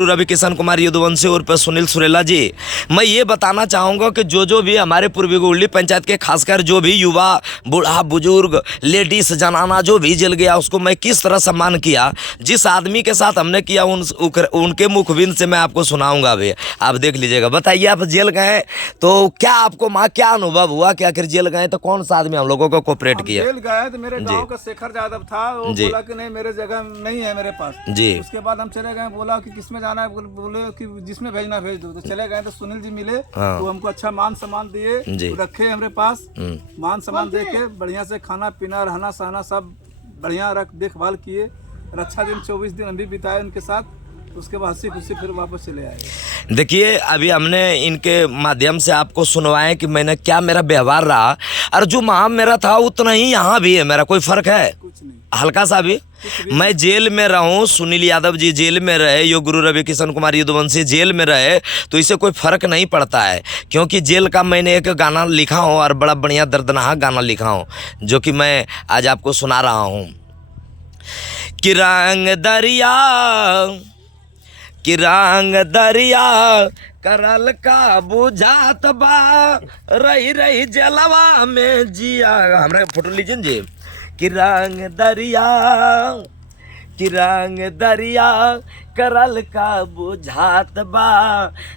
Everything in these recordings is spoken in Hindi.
रवि किशन कुमार यदुवंशी उर्फ सुनील सुरेला जी, मैं ये बताना चाहूँगा कि जो भी हमारे पूर्वी गोल्डी पंचायत के खासकर जो भी युवा, बूढ़ा, बुजुर्ग, लेडीज, जनाना जो भी जल गया उसको मैं किस तरह सम्मान किया, जिस आदमी के साथ हमने किया उनके मुखबिन से मैं आपको सुनाऊंगा। अभी आप देख लीजिएगा। बताइए, आप जेल गए तो क्या आपको क्या अनुभव हुआ कि आखिर जेल गए तो कौन सा आदमी हम लोगों को कोऑपरेट किया? जेल गए तो मेरे गांव का शेखर यादव था, वो बोला कि नहीं मेरे जगह नहीं है मेरे पास जी। उसके बाद हम चले गए, बोला कि किसमें जाना है, बोले कि जिसमें भेजना भेज दो। तो चले गए तो सुनील जी मिले, तो हमको अच्छा मान सम्मान दिए, रखे हमारे पास, मान सम्मान दे के बढ़िया से खाना पीना रहना सहना सब बढ़िया देखभाल किए। और अच्छा दिन 24 दिन हम भी बिताए उनके साथ। उसके बाद हंसी खुशी फिर वापस चले आए। देखिए, अभी हमने इनके माध्यम से आपको सुनवाएं कि मैंने क्या मेरा व्यवहार रहा, और जो वहाँ मेरा था उतना ही यहाँ भी है। मेरा कोई फर्क है? कुछ नहीं, हल्का सा भी। मैं जेल में रहूं, सुनील यादव जी जेल में रहे, योग गुरु रवि किशन कुमार यदुवंशी जेल में रहे, तो इससे कोई फर्क नहीं पड़ता है। क्योंकि जेल का मैंने एक गाना लिखा हूँ और बड़ा बढ़िया दर्दनाक गाना लिखा हूँ, जो कि मैं आज आपको सुना रहा हूँ। कि रंग दरिया करल का बुझात बा, रही रही जलवा में जिया। हमरा फोटो लीजिए जी। कि रंग दरिया करल का बुझात बा,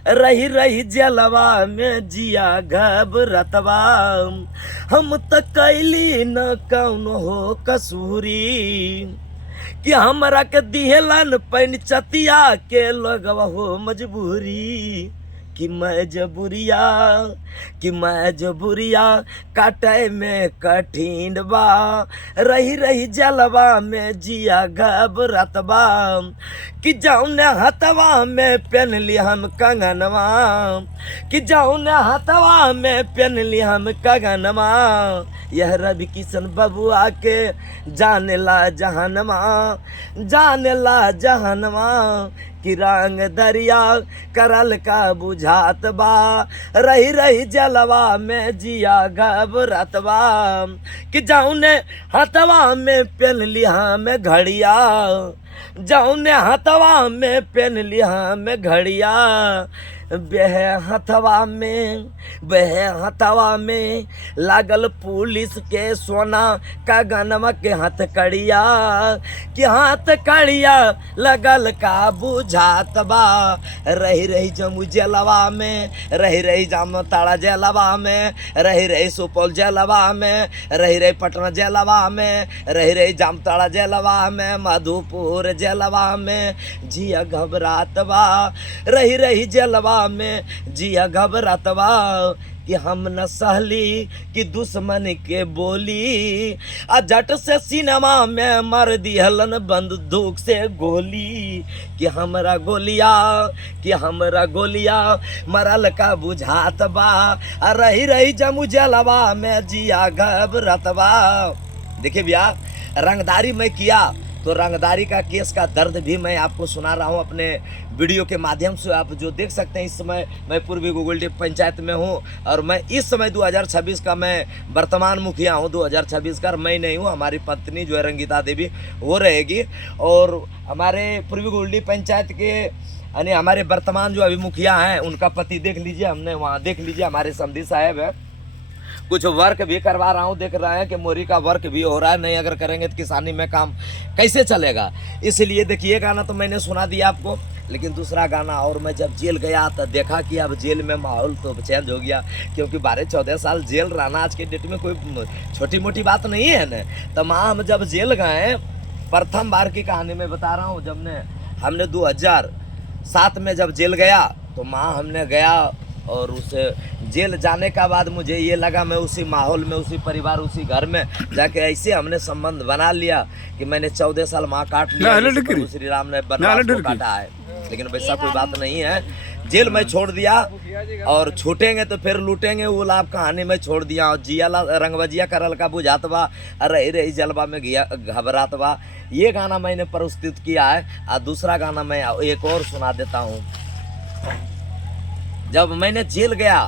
रही रही जलवा में जिया घबरत बा। हम त कैली न कौन हो कसूरी, कि हमरा के दिहलन पंचतिया के लगवा हो मजबूरी। कि मैं जबुरिया काटे में कठिन बा, रही रही जलवा में जिया घबरत बा। कि जौन हथवा में पहनली हम कंगनवा, कि जौन हथवा में पहनली हम कंगनवा, यह रवि किशन बबुआ के जानेला जहनवा। कि रंग दरिया करल का बुझात बा, रही रही जलवा में जिया घबरत बा। कि जौने हथवा में पहनली हम घड़िया, जौने हथवा में पहनली हम घड़िया, बेह हथवा में लागल पुलिस के सोना का गनमा के हाथ कड़िया। कि हाथ कड़िया लगल का बुझात बा, रही रही जम्मू जेलवा में, रही रही जामताड़ा जेलवा में, रही रही सुपौल जेलवा में, रही रही पटना जेलवा में, रही रही जामताड़ा जेलवा में, मधुपुर जेलवा में जिया घबरात बा, रही रही जेलवा में जिया घबरात बा। कि हम न सहली कि दुश्मन के बोली, आ झट से सिनेमा में मर दिहलन बंदूक से गोली। कि हमरा गोलिया मरल का बुझात बा, आ रही रही जम्मू जेलवा में जिया घबरात बा। देखिए भैया, रंगदारी मैं किया तो रंगदारी का केस का दर्द भी मैं आपको सुना रहा हूँ अपने वीडियो के माध्यम से। आप जो देख सकते हैं, इस समय मैं पूर्वी गोल्डी पंचायत में हूँ, और मैं इस समय 2026 का मैं वर्तमान मुखिया हूँ। 2026 का मैं नहीं हूँ, हमारी पत्नी जो है रंगीता देवी वो रहेगी। और हमारे पूर्वी गोल्डी पंचायत के यानी हमारे वर्तमान जो अभी मुखिया हैं, उनका पति देख लीजिए, हमने वहाँ देख लीजिए, हमारे समधी साहब है। कुछ वर्क भी करवा रहा हूँ, देख रहे हैं कि मोरी का वर्क भी हो रहा है। नहीं अगर करेंगे तो किसानी में काम कैसे चलेगा? इसलिए देखिए, गाना तो मैंने सुना दिया आपको, लेकिन दूसरा गाना, और मैं जब जेल गया तो देखा कि अब जेल में माहौल तो चेंज हो गया। क्योंकि 12-14 साल जेल रहना आज के डेट में कोई छोटी मोटी बात नहीं है न। तो माँ हम जब जेल गए, प्रथम बार की कहानी मैं बता रहा हूँ, जब हमने 2007 में जब जेल गया तो माँ हमने गया, और उसे जेल जाने का बाद मुझे ये लगा मैं उसी माहौल में, उसी परिवार, उसी घर में जाके ऐसे हमने संबंध बना लिया कि मैंने 14 साल माँ काट लिया, प्रभु श्री राम ने बनवास को काटा है। लेकिन वैसा कोई बात नहीं है। जेल में छोड़ दिया, और छूटेंगे तो फिर लूटेंगे, वो लाभ कहानी में छोड़ दिया। और जियाला रंगबजिया करल का बुझात बा, रही रही जलवा में घबरात बा, ये गाना मैंने प्रस्तुत किया है। और दूसरा गाना मैं एक और सुना देता हूँ। जब मैंने जेल गया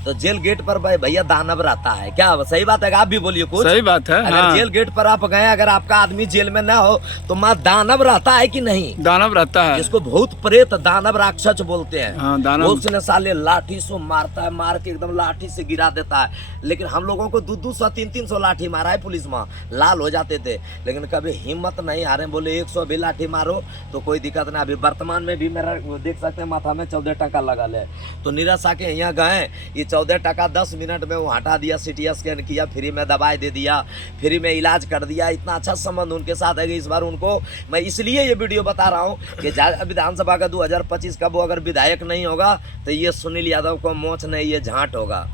तो जेल गेट पर भाई भैया दानव रहता है क्या? सही बात है, आप भी बोलिए कुछ। सही बात है। अगर हाँ। जेल गेट पर आप गए, अगर आपका आदमी जेल में ना हो तो माँ दानव रहता है कि नहीं? दानव रहता है, जिसको भूत प्रेत दानव राक्षस बोलते हैं। हाँ, दानव। उसने साले लाठी से मारता है, मार के एकदम लाठी से गिरा देता है। लेकिन हम लोगों को 200 300 लाठी मारा है पुलिस में, लाल हो जाते थे, लेकिन कभी हिम्मत नहीं हारे, बोले 100 भी लाठी मारो तो कोई दिक्कत नहीं। अभी वर्तमान में भी मेरा देख सकते हैं माथा में 14 टका लगा है, तो नीरज के यहाँ गए, ये 14 टका 10 मिनट में वो हटा दिया, सिटी स्कैन किया, फ्री में दवाई दे दिया, फ्री में इलाज कर दिया। इतना अच्छा संबंध उनके साथ है कि इस बार उनको मैं इसलिए ये वीडियो बता रहा हूँ कि विधानसभा का 2025 का वो अगर विधायक नहीं होगा तो ये सुनील यादव को मोच नहीं, ये झांट होगा।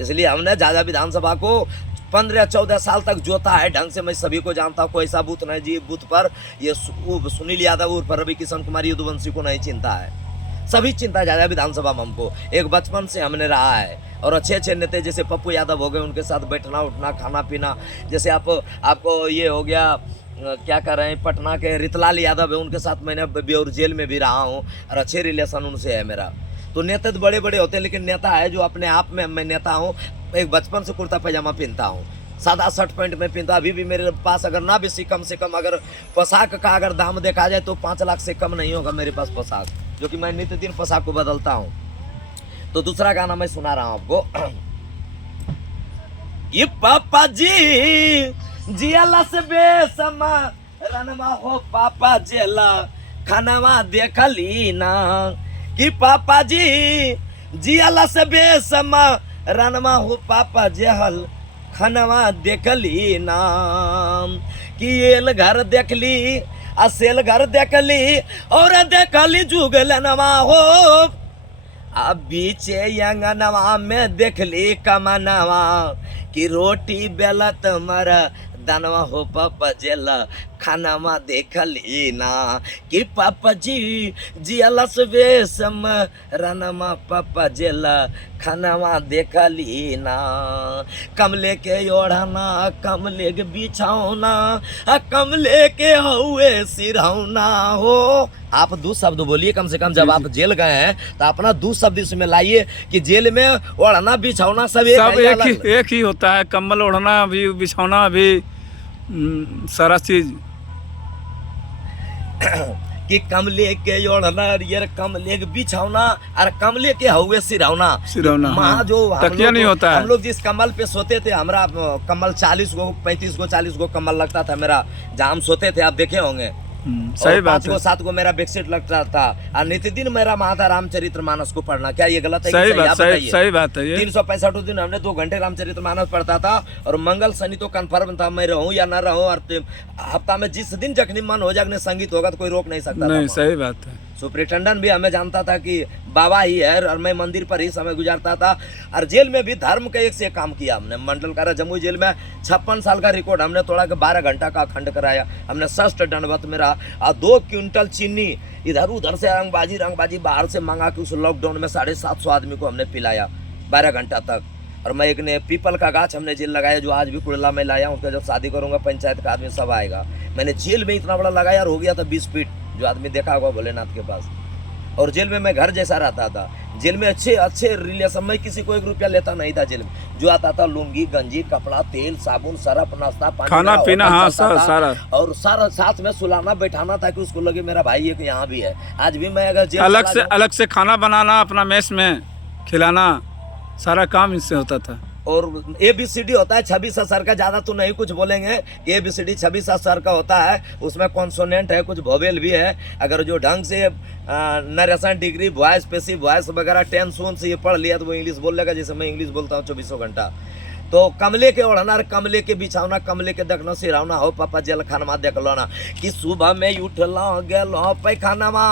इसलिए हमने झाझा विधानसभा को 15-14 साल तक जोता है ढंग से। मैं सभी को जानता हूँ, कोई ऐसा बूथ नहीं जी बूथ पर ये सुनील यादव उर्फ रवि किशन कुमार यदुवंशी को नहीं चिंता है। सभी चिंता झाझा विधानसभा में हमको, एक बचपन से हमने रहा है। और अच्छे अच्छे नेता जैसे पप्पू यादव हो गए, उनके साथ बैठना उठना खाना पीना। जैसे आपको ये हो गया, क्या कर रहे हैं, पटना के रितलाल यादव है, उनके साथ मैंने बेउर जेल में भी रहा हूँ और अच्छे रिलेशन उनसे है मेरा। तो नेता तो बड़े बड़े होते हैं, लेकिन नेता है जो अपने आप में मैं नेता हूँ। एक बचपन से कुर्ता पैजामा पहनता हूँ, सादा शर्ट पैंट में पहनता। अभी भी मेरे पास अगर ना भी कम से कम अगर पोशाक का अगर दाम देखा जाए तो 5 लाख से कम नहीं होगा मेरे पास पोशाक, जो कि मैं नित्य दिन पोशाक को बदलता हूँ। तो दूसरा गाना मैं सुना रहा हूँ आपको। ये पापा जी जियाला से बेसमा रनमा हो पापा जेला खानवा देखली ना, कि पापा जी जियाला से बेसमा रनमा हो पापा जेहल खानवा देखली ना, कि एल घर देखली असेल घर देखली और देखली जुगलनवा हो, अब बीचे यंगनवा में देखली कमनवा, कि रोटी बेलत मर दनवा हो पापा जेला खानामा देखली ना, कि पापा जी जियाला सवेसम रनमा पापा जेला खानामा देखली ना, कमले के ओढ़ना कमले के बिछौना कमले के हुए सिरौना हो। आप 2 शब्द बोलिए कम से कम, जब आप जेल गए हैं तो अपना 2 शब्द इसमें लाइए कि जेल में ओढ़ना बिछौना सब एक ही होता है, कम्बल ओढ़ना भी बिछौना भी सारा चीज। कि कमले के ओढ़ना यार कमले के बिछौना और कमले के हुए सिरौना। हाँ। जो तकिया नहीं होता है। हम लोग जिस कमल पे सोते थे, हमारा कमल 40 गो 35 गो 40 गो कमल लगता था मेरा, जहाँ हम सोते थे, आप देखे होंगे। सही बात है। 5 गो मेरा बेडशीट लगता था और नित्य दिन मेरा माता रामचरितमानस को पढ़ना। क्या ये गलत है? सही बात है। 365 दिन हमने 2 घंटे रामचरितमानस पढ़ता था और मंगल शनि तो कंफर्म था, मैं रहूं या ना रहूं। और हफ्ता में जिस दिन जखनी मन हो जाए संगीत होगा तो कोई रोक नहीं सकता। नहीं, सही बात है। सुपरिटेंडेंट भी हमें जानता था कि बाबा ही है और मैं मंदिर पर ही समय गुजारता था। और जेल में भी धर्म का एक से एक काम किया हमने। मंडल कारा जमुई जेल में 56 साल का रिकॉर्ड हमने तोड़ा के 12 घंटा का अखंड कराया हमने। 6 दंडवत में रहा और 2 क्विंटल चीनी इधर उधर से रंगबाजी बाहर से मंगा के उस लॉकडाउन में 750 आदमी को हमने पिलाया 12 घंटा तक। और मैं एक ने पीपल का गाछ हमने जेल लगाया, जो आज भी कुड़ला में लाया। उसका जब शादी करूंगा पंचायत का आदमी सब आएगा। मैंने जेल में इतना बड़ा लगाया और हो गया था 20 फीट, जो आदमी देखा होगा भोलेनाथ के पास। और जेल में मैं घर जैसा रहता था। जेल में अच्छे रिलेशन में किसी को 1 रुपया लेता नहीं था। जेल में जो आता था लुंगी गंजी कपड़ा तेल साबुन सरफ नाश्ता पानी खाना पीना, हाँ सारा और सारा साथ में सुलाना बैठाना था कि उसको लगे मेरा भाई एक यहाँ भी है। आज भी मैं अगर जेल अलग से खाना बनाना, अपना मेस में खिलाना, सारा काम इससे होता था। और ABCD होता है 26 सर का, ज़्यादा तो नहीं कुछ बोलेंगे। ABCD 26 सर का होता है, उसमें कॉन्सोनेंट है, कुछ वोवेल भी है। अगर जो ढंग से नरेशन डिग्री वॉइस पेशी वॉइस वगैरह 10 से ये पढ़ लिया तो वो इंग्लिश बोल लेगा, जैसे मैं इंग्लिश बोलता हूँ 24 घंटा। तो कमले के ओढ़ना कमले के बिछौना कमले के देखना सिरौना हो पापा जेल खानमा देख लो ना, कि सुबह में उठलो गेलो पैखानामा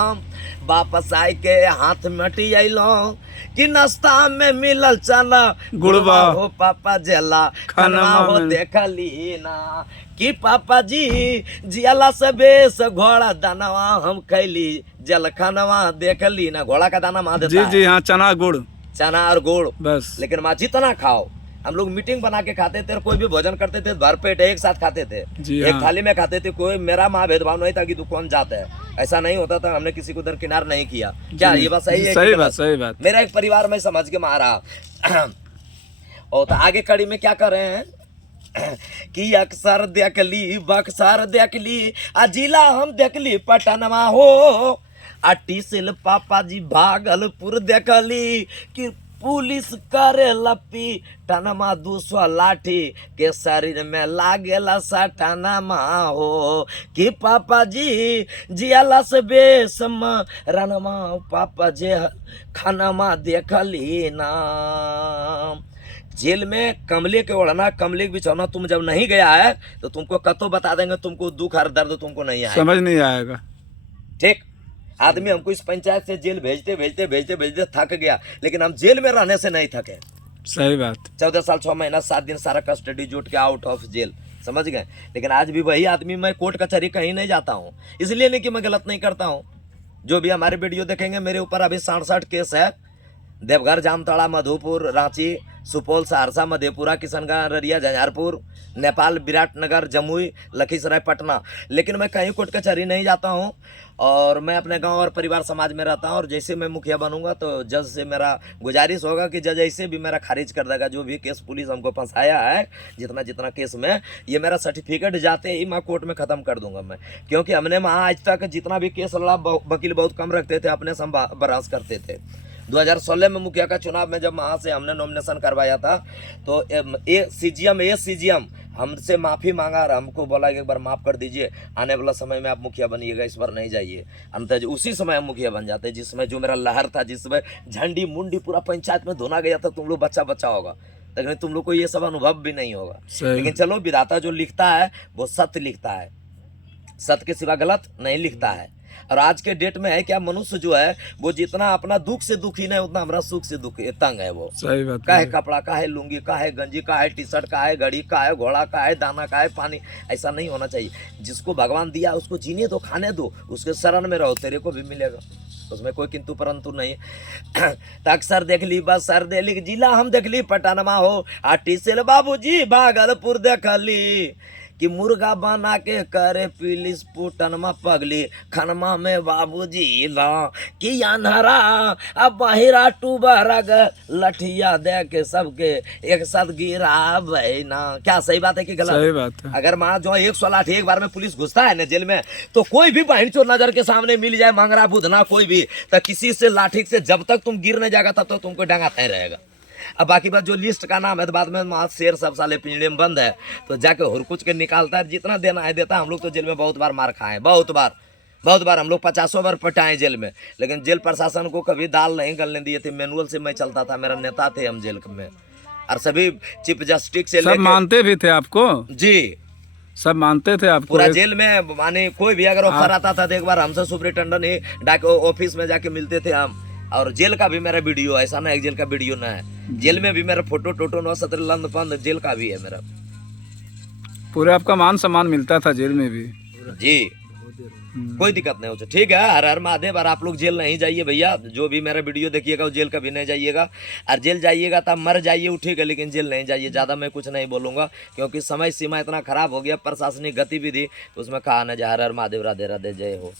वापस आए के हाथ मटी अलो, कि नाश्ता में मिलल चना गुड़वा हो पापा जेला खानमा हो देखली ना, कि पापा जी जियाला से बेस घोड़ा दानवा हम खैली जल खानवा देखली ना। घोड़ा का दाना माँ देता जी हाँ, चना और गुड़ बस। लेकिन माँ जितना खाओ, हम लोग मीटिंग बना के खाते थे, कोई भी भोजन करते थे भरपेट एक साथ खाते थे, एक थाली में खाते थे। कोई मेरा माँ भेदभाव नहीं था कि तू कौन जाता है। ऐसा नहीं होता था, हमने किसी को दरकिनार नहीं किया। क्या ये बात सही है? सही बात, सही बात। मेरा एक परिवार में समझ के मारा। और तो आगे कड़ी में क्या कर रहे हैं कि अक्सर देखली बक्सर देखली आ जिला हम देखली पटनवा हो, अट्टी सिल पापा जी भागलपुर देखली कि पुलिस करे लपी टनमा 200 लाठी के शरीर में लागेला सटनमा हो, कि पापा जी जियाला से बेसम रनमा पापा जे खानमा देखली ना। जेल में कमले के ओढ़ना कमले के बिछौना तुम जब नहीं गया है तो तुमको कतो बता देंगे, तुमको दुख और दर्द तुमको नहीं आएगा, समझ नहीं आएगा। ठीक। आदमी हमको इस पंचायत से जेल भेजते भेजते भेजते भेजते थक गया, लेकिन हम जेल में रहने से नहीं थके। सही बात। 14 साल 6 महीना 7 दिन सारा कस्टडी जुट के आउट ऑफ जेल, समझ गए। लेकिन आज भी वही आदमी, मैं कोर्ट कचहरी कहीं नहीं जाता हूँ, इसलिए नहीं कि मैं गलत नहीं करता हूँ। जो भी हमारे वीडियो देखेंगे, मेरे ऊपर अभी 67 केस है। देवघर, जामताड़ा, मधुपुर, रांची, सुपौल, सहरसा, मधेपुरा, किशनगंज, अररिया, झंझारपुर, नेपाल, विराटनगर, जमुई, लखीसराय, पटना। लेकिन मैं कहीं कोर्ट कचहरी नहीं जाता हूँ और मैं अपने गांव और परिवार समाज में रहता हूँ। और जैसे मैं मुखिया बनूंगा तो जज से मेरा गुजारिश होगा कि जज ऐसे भी मेरा खारिज कर देगा जो भी केस पुलिस हमको फंसाया है, जितना जितना केस में, ये मेरा सर्टिफिकेट जाते ही मैं कोर्ट में ख़त्म कर दूंगा मैं। क्योंकि हमने वहाँ आज तक जितना भी केस लड़ा, वकील बहुत कम रखते थे, अपने से हम बरास करते थे। 2016 में मुखिया का चुनाव में जब वहाँ से हमने नॉमिनेशन करवाया था तो सीजीएम हमसे माफ़ी मांगा और हमको बोला कि एक बार माफ़ कर दीजिए, आने वाला समय में आप मुखिया बनिएगा, इस बार नहीं जाइए। अंततः उसी समय हम मुखिया बन जाते, जिसमें जो मेरा लहर था, जिसमें झंडी मुंडी पूरा पंचायत में धुना गया था। तुम लोग बच्चा बच्चा होगा, लेकिन तुम लोग को ये सब अनुभव भी नहीं होगा। लेकिन चलो, विधाता जो लिखता है वो सत्य लिखता है, सत्य के सिवा गलत नहीं लिखता है। और आज के डेट में है क्या, मनुष्य जो है वो जितना अपना दुख से दुखी नहीं, उतना हमारा सुख से दुखी तंग है वो। सही बात। का है कपड़ा, का है लुंगी, का है गंजी, का है टी शर्ट, का है घड़ी, का है घोड़ा, का है दाना, का है पानी। ऐसा नहीं होना चाहिए। जिसको भगवान दिया उसको जीने दो, खाने दो, उसके शरण में रहो, तेरे को भी मिलेगा, उसमें कोई किंतु परंतु नहीं। तो अक्सर देख ली बक्सर देख जिला हम देख ली पटनमा हो, अट्टी सिल बाबूजी भागलपुर देख ली कि मुर्गा बना के करे पुलिस पुटनमा पगली खनमा में बाबूजी ला कि अनहरा अब बहिरा टूबरा लठिया दे के सबके एक साथ गिरा बहना। क्या सही बात है कि गलत? सही बात है। अगर मान जो 100 लाठी एक बार में पुलिस घुसता है ना जेल में, तो कोई भी बहन चोर नजर के सामने मिल जाए, मंगरा बुधना कोई भी, तो किसी से लाठी से जब तक तुम गिर नहीं जाएगा तब तक तुमको डंगाता ही रहेगा। अब बाकी बात जो लिस्ट का नाम है, तो बाद में शेर सब साले पिंजड़े में बंद है, तो जाके हुरकुच के निकालता है, जितना देना है देता है। हम लोग तो जेल में बहुत बार मार खाए, बहुत बार हम लोग 50 बार पटाए जेल में, लेकिन जेल प्रशासन को कभी दाल नहीं गलने दिए थे। मैनुअल से मैं चलता था, मेरा नेता थे हम जेल में, और सभी चीफ जस्टिस से सब मानते भी थे आपको जी, सब मानते थे आपको। पूरा जेल में माने कोई भी अगर ऑफर आता था तो एक बार हमसे सुपरिटेंडेंट ही डाके ऑफिस में जाके मिलते थे हम। और जेल का भी मेरा वीडियो, ऐसा ना एक जेल का वीडियो ना है, जेल में भी मेरा फोटो टोटो 9-17 लंद पंद जेल का भी है मेरा। पूरे आपका मान सम्मान मिलता था जेल में भी जी, कोई दिक्कत नहीं हो। ठीक है, हर हर महादेव। और आप लोग जेल नहीं जाइए भैया, जो भी मेरा वीडियो देखिएगा वो जेल कभी नहीं जाइएगा। और जेल जाइएगा तब मर जाइए, ठीक है, लेकिन जेल नहीं जाइए। ज़्यादा मैं कुछ नहीं बोलूँगा क्योंकि समय सीमा इतना खराब हो गया, प्रशासनिक गतिविधि उसमें कहा न जा। हर हर महादेव, राधे राधे, जय हो।